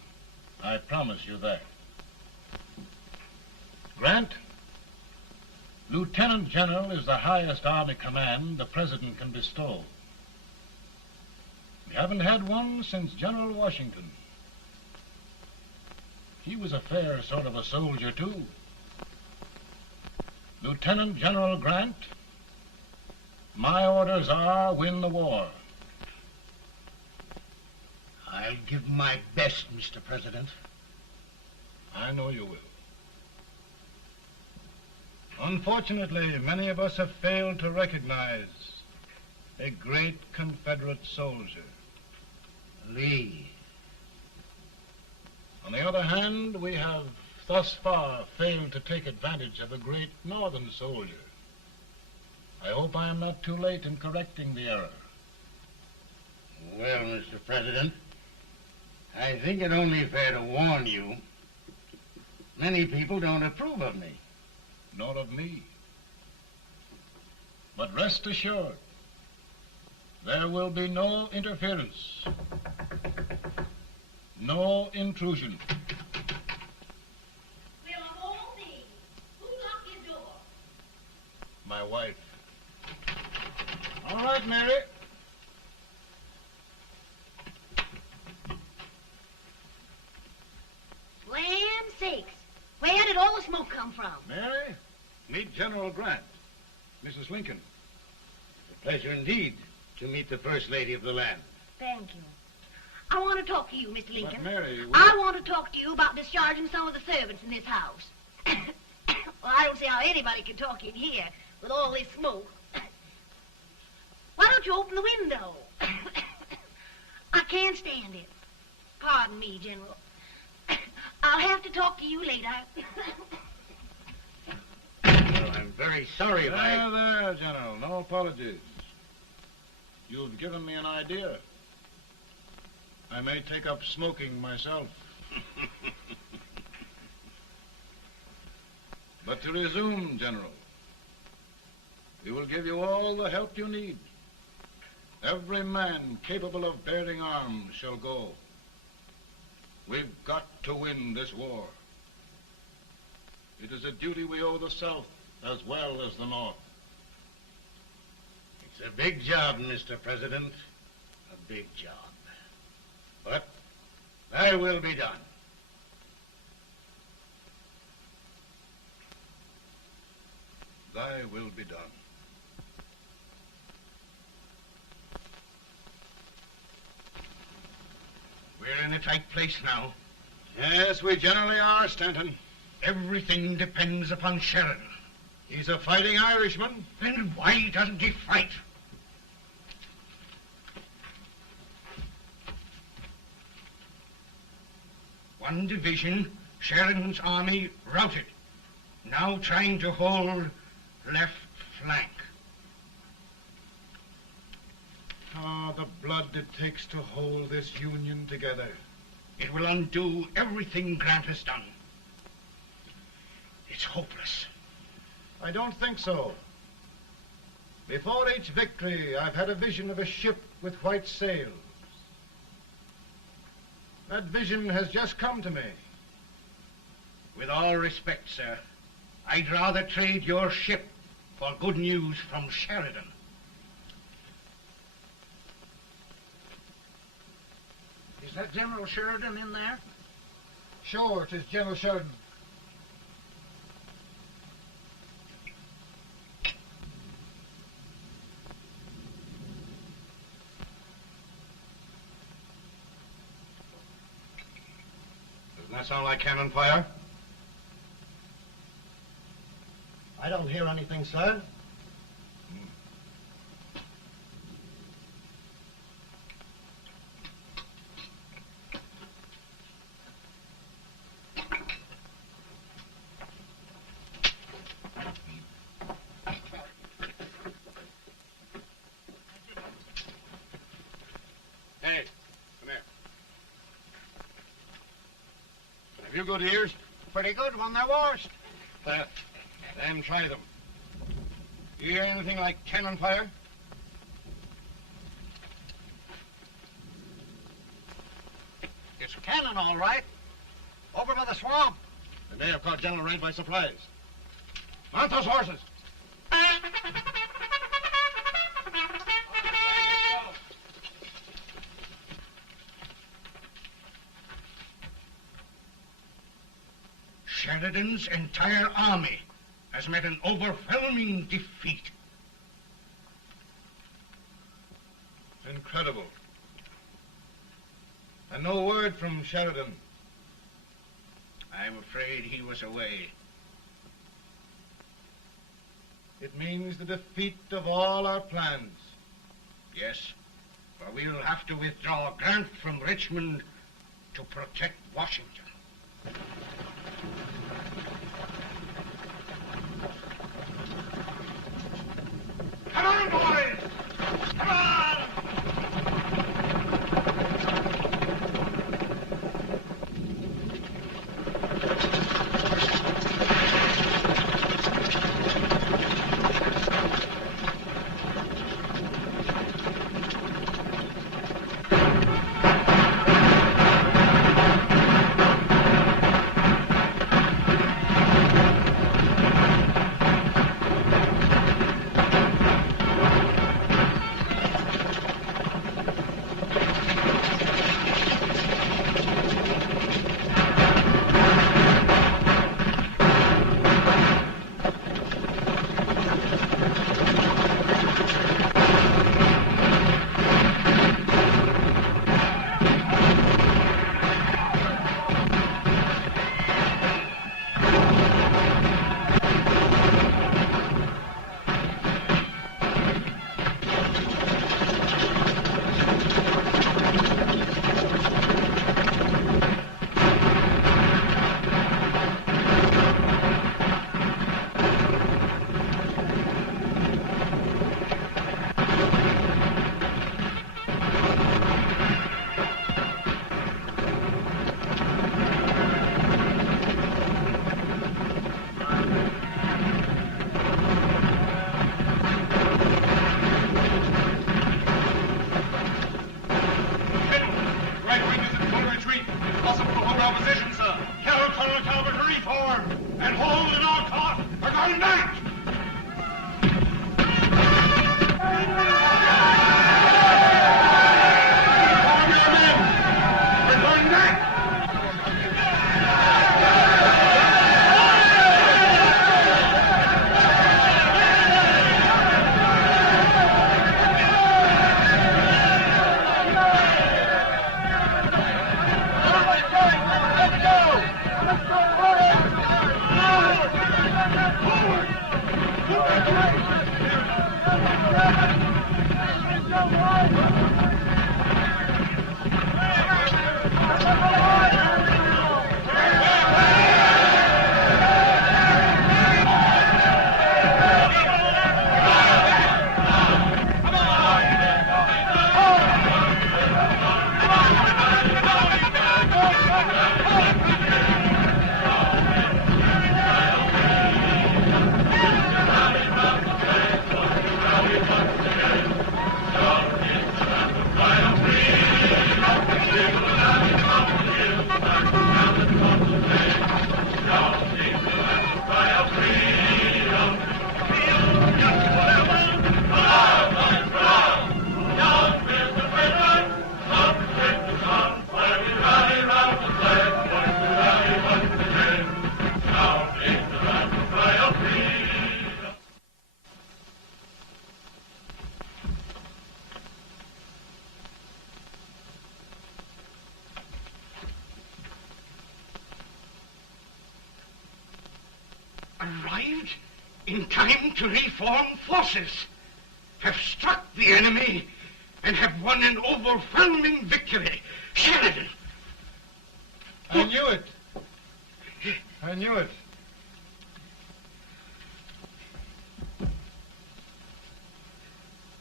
I promise you that. Grant, Lieutenant General is the highest army command the President can bestow. We haven't had one since General Washington. He was a fair sort of a soldier, too. Lieutenant General Grant, my orders are win the war. I'll give my best, Mr. President. I know you will. Unfortunately, many of us have failed to recognize a great Confederate soldier, Lee. On the other hand, we have thus far failed to take advantage of a great Northern soldier. I hope I am not too late in correcting the error. Well, Mr. President, I think it only fair to warn you. Many people don't approve of me. Nor of me. But rest assured, there will be no interference, no intrusion. Well, of all things, who locked your door? My wife. All right, Mary. Land sakes. Where did all the smoke come from? Mary, meet General Grant. Mrs. Lincoln. It's a pleasure indeed to meet the First Lady of the land. Thank you. I want to talk to you, Mr. Lincoln. But Mary, I want to talk to you about discharging some of the servants in this house. Well, I don't see how anybody can talk in here with all this smoke. Why don't you open the window? I can't stand it. Pardon me, General. I'll have to talk to you later. Well, I'm very sorry if I... There, General. No apologies. You've given me an idea. I may take up smoking myself. But to resume, General, we will give you all the help you need. Every man capable of bearing arms shall go. We've got to win this war. It is a duty we owe the South as well as the North. It's a big job, Mr. President. A big job. But thy will be done. Thy will be done. We're in a tight place now. Yes, we generally are, Stanton. Everything depends upon Sheridan. He's a fighting Irishman. Then why doesn't he fight? One division, Sheridan's army, routed. Now trying to hold left flank. Ah, the blood it takes to hold this Union together. It will undo everything Grant has done. It's hopeless. I don't think so. Before each victory, I've had a vision of a ship with white sails. That vision has just come to me. With all respect, sir, I'd rather trade your ship for good news from Sheridan. Is that General Sheridan in there? Sure, it is General Sheridan. Doesn't that sound like cannon fire? I don't hear anything, sir. Hey, come here. Have you good ears? Pretty good when they're washed. Then try them. You hear anything like cannon fire? It's cannon, all right. Over by the swamp. They may have caught General Wright by surprise. Mount those horses. Sheridan's entire army has met an overwhelming defeat. Incredible. And no word from Sheridan. I'm afraid he was away. It means the defeat of all our plans. Yes, for we'll have to withdraw Grant from Richmond to protect Washington. Come on, boys! Come on! Arrived in time to reform forces, have struck the enemy, and have won an overwhelming victory. Sheridan! I knew it. I knew it.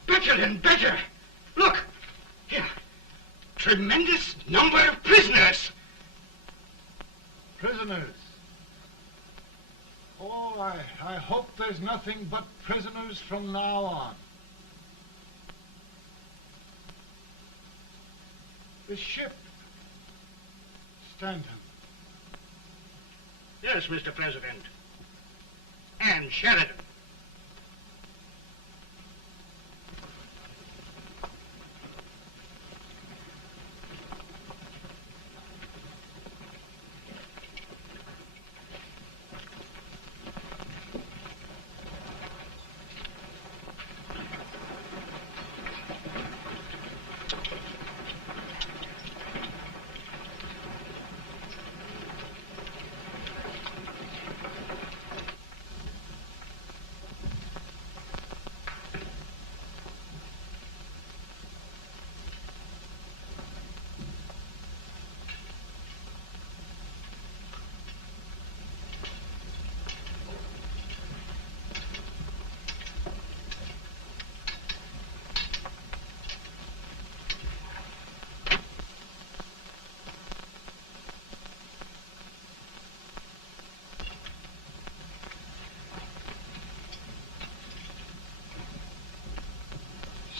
Better and better. Look, here. Tremendous number of prisoners. Prisoners. Oh, I hope there's nothing but prisoners from now on. The ship. Stanton. Yes, Mr. President. And Sheridan.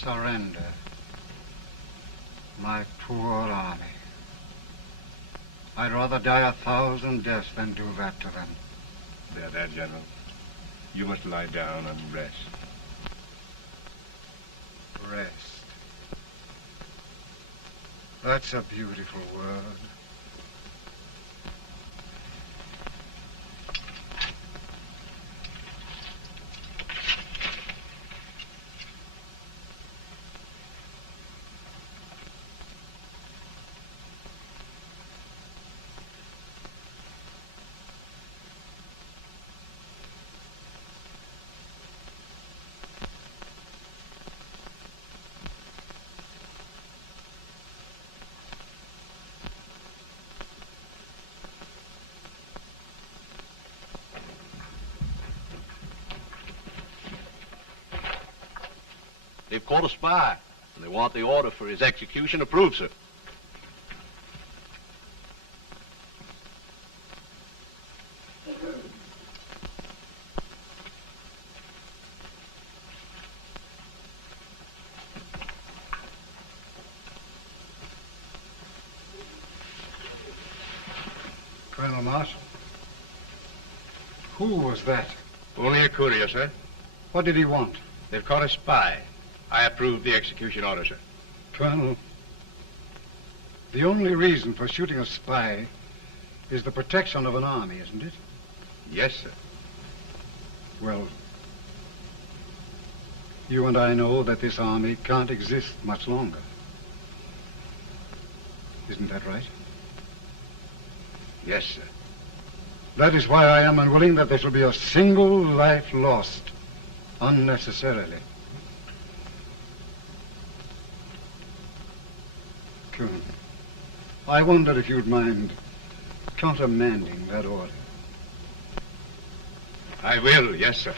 Surrender. My poor army. I'd rather die 1,000 deaths than do that to them. They're dead, General. You must lie down and rest. Rest. That's a beautiful word. They've caught a spy, and they want the order for his execution approved, sir. Colonel Marshall. Who was that? Only a courier, sir. What did he want? They've caught a spy. I approve the execution order, sir. Colonel, the only reason for shooting a spy is the protection of an army, isn't it? Yes, sir. Well, you and I know that this army can't exist much longer. Isn't that right? Yes, sir. That is why I am unwilling that there shall be a single life lost unnecessarily. Truman. I wonder if you'd mind countermanding that order. I will, yes, sir.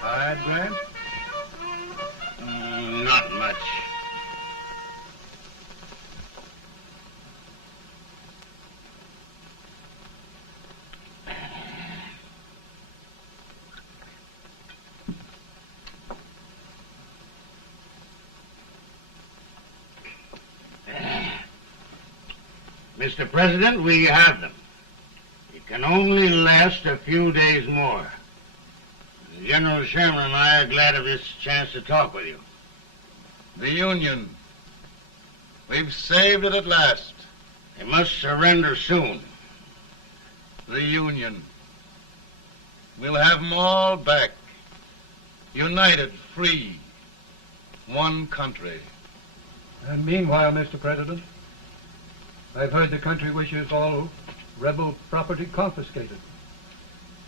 Tired, Grant? Not much. Mr. President, we have them. It can only last a few days more. General Sherman and I are glad of this chance to talk with you. The Union. We've saved it at last. They must surrender soon. The Union. We'll have them all back. United, free. One country. And meanwhile, Mr. President, I've heard the country wishes all rebel property confiscated,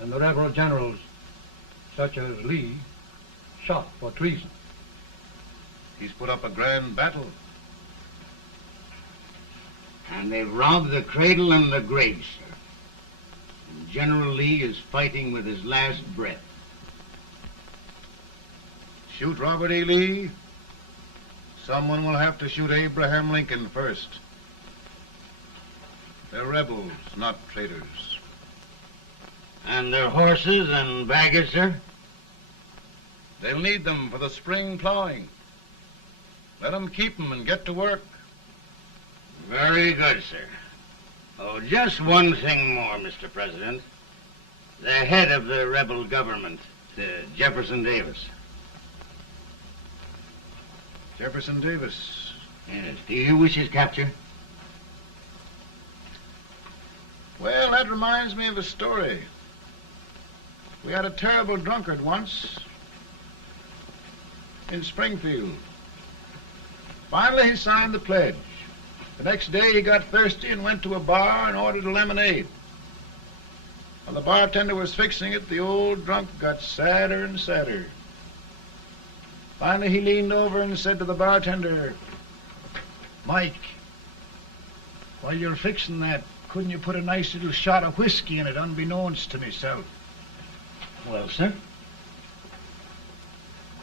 and the rebel generals, such as Lee, shot for treason. He's put up a grand battle. And they've robbed the cradle and the grave, sir. And General Lee is fighting with his last breath. Shoot Robert E. Lee? Someone will have to shoot Abraham Lincoln first. They're rebels, not traitors. And their horses and baggage, sir? They'll need them for the spring plowing. Let them keep them and get to work. Very good, sir. Oh, just one thing more, Mr. President. The head of the rebel government, Jefferson Davis. Jefferson Davis? Yes. Do you wish his capture? Well, that reminds me of a story. We had a terrible drunkard once in Springfield. Finally, he signed the pledge. The next day, he got thirsty and went to a bar and ordered a lemonade. While the bartender was fixing it, the old drunk got sadder and sadder. Finally, he leaned over and said to the bartender, "Mike, while you're fixing that, couldn't you put a nice little shot of whiskey in it, unbeknownst to myself?" Well, sir?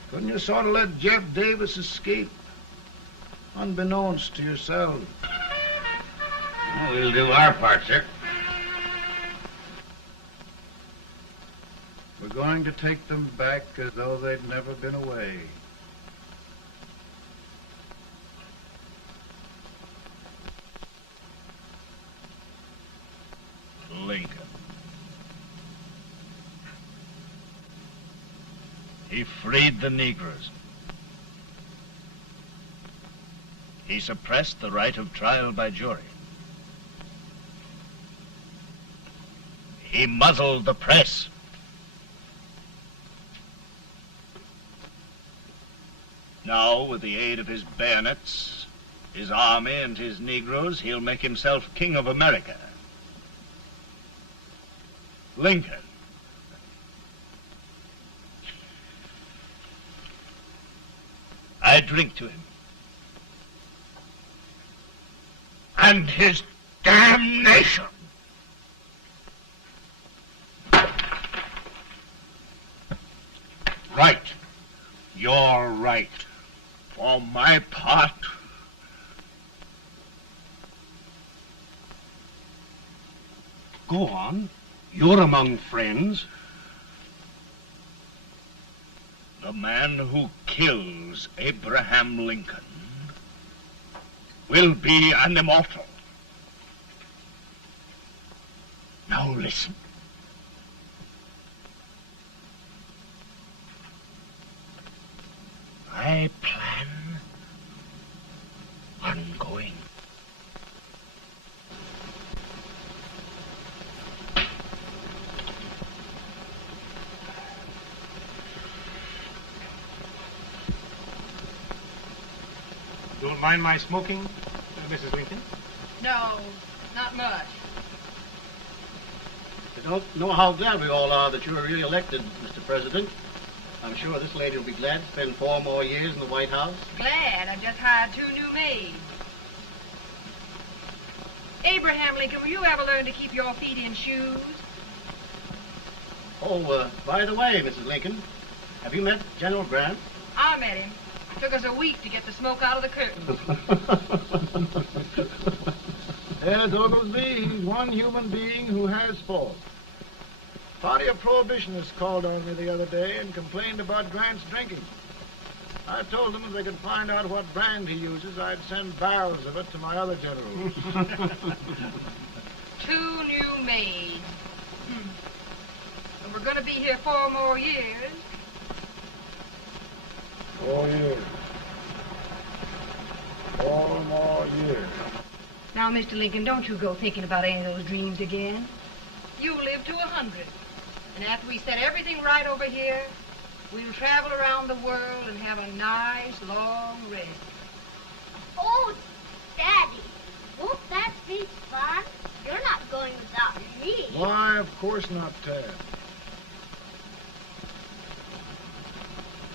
Couldn't you sort of let Jeff Davis escape, unbeknownst to yourself? Well, we'll do our part, sir. We're going to take them back as though they'd never been away. Lincoln. He freed the Negroes. He suppressed the right of trial by jury. He muzzled the press. Now, with the aid of his bayonets, his army, and his Negroes, he'll make himself king of America. Lincoln. I drink to him. And his damnation. Right. You're right. For my part, Go on. You're among friends. the man who kills Abraham Lincoln will be an immortal. Now listen. mind my smoking, Mrs. Lincoln? No, not much. You don't know how glad we all are that you were re-elected, Mr. President. I'm sure this lady will be glad to spend 4 more years in the White House. Glad. I've just hired 2 new maids. Abraham Lincoln, will you ever learn to keep your feet in shoes? Oh, by the way, Mrs. Lincoln, have you met General Grant? I met him. It took us a week to get the smoke out of the curtains. Yes, Oglesby, he's one human being who has faults. Party of Prohibitionists called on me the other day and complained about Grant's drinking. I told them if they could find out what brand he uses, I'd send barrels of it to my other generals. 2 new maids. And we're going to be here 4 more years. 4 years. 4 more years. Now, Mr. Lincoln, don't you go thinking about any of those dreams again. You live to 100. And after we set everything right over here, we'll travel around the world and have a nice, long rest. Oh, Daddy, won't that be fun? You're not going without me. Why, of course not, Tad.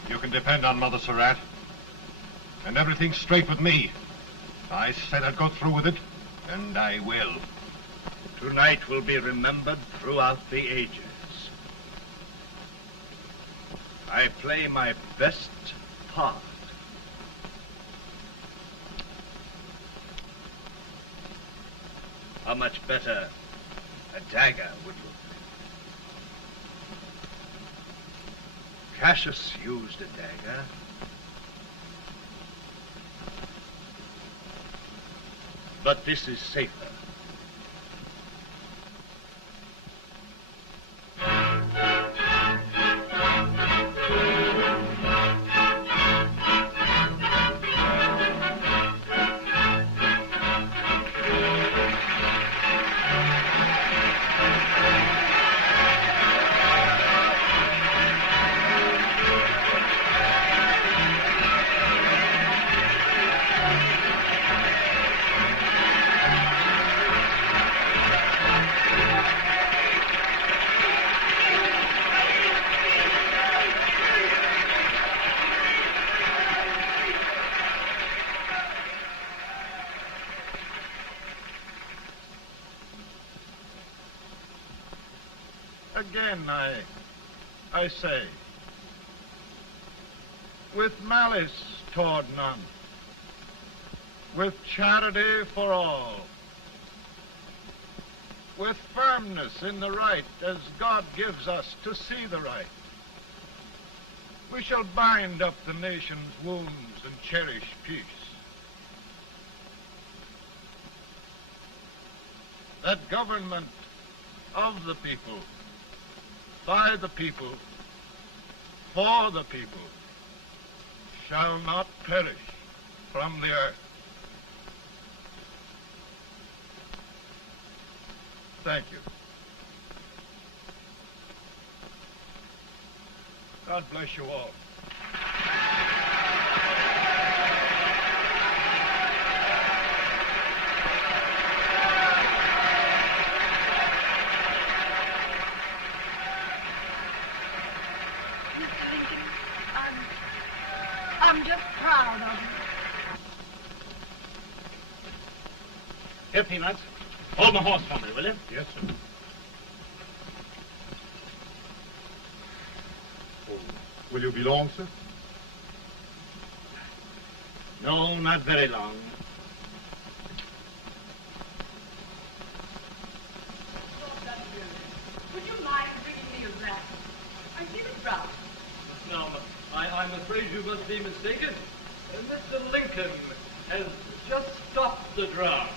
You can depend on Mother Surratt. And everything's straight with me. I said I'd go through with it, and I will. Tonight will be remembered throughout the ages. I play my best part. How much better a dagger would look. Cassius used a dagger. But this is safer. Again, I say, with malice toward none, with charity for all, with firmness in the right as God gives us to see the right, we shall bind up the nation's wounds and cherish peace. That government of the people, by the people, for the people, shall not perish from the earth. Thank you. God bless you all. I'm just proud of you. Here, Peanuts. Hold my horse for me, will you? Yes, sir. Oh, will you be long, sir? No, not very long. Would you mind bringing me a glass? I feel it brown. No, I'm afraid you must be mistaken. Mr. Lincoln has just stopped the draft.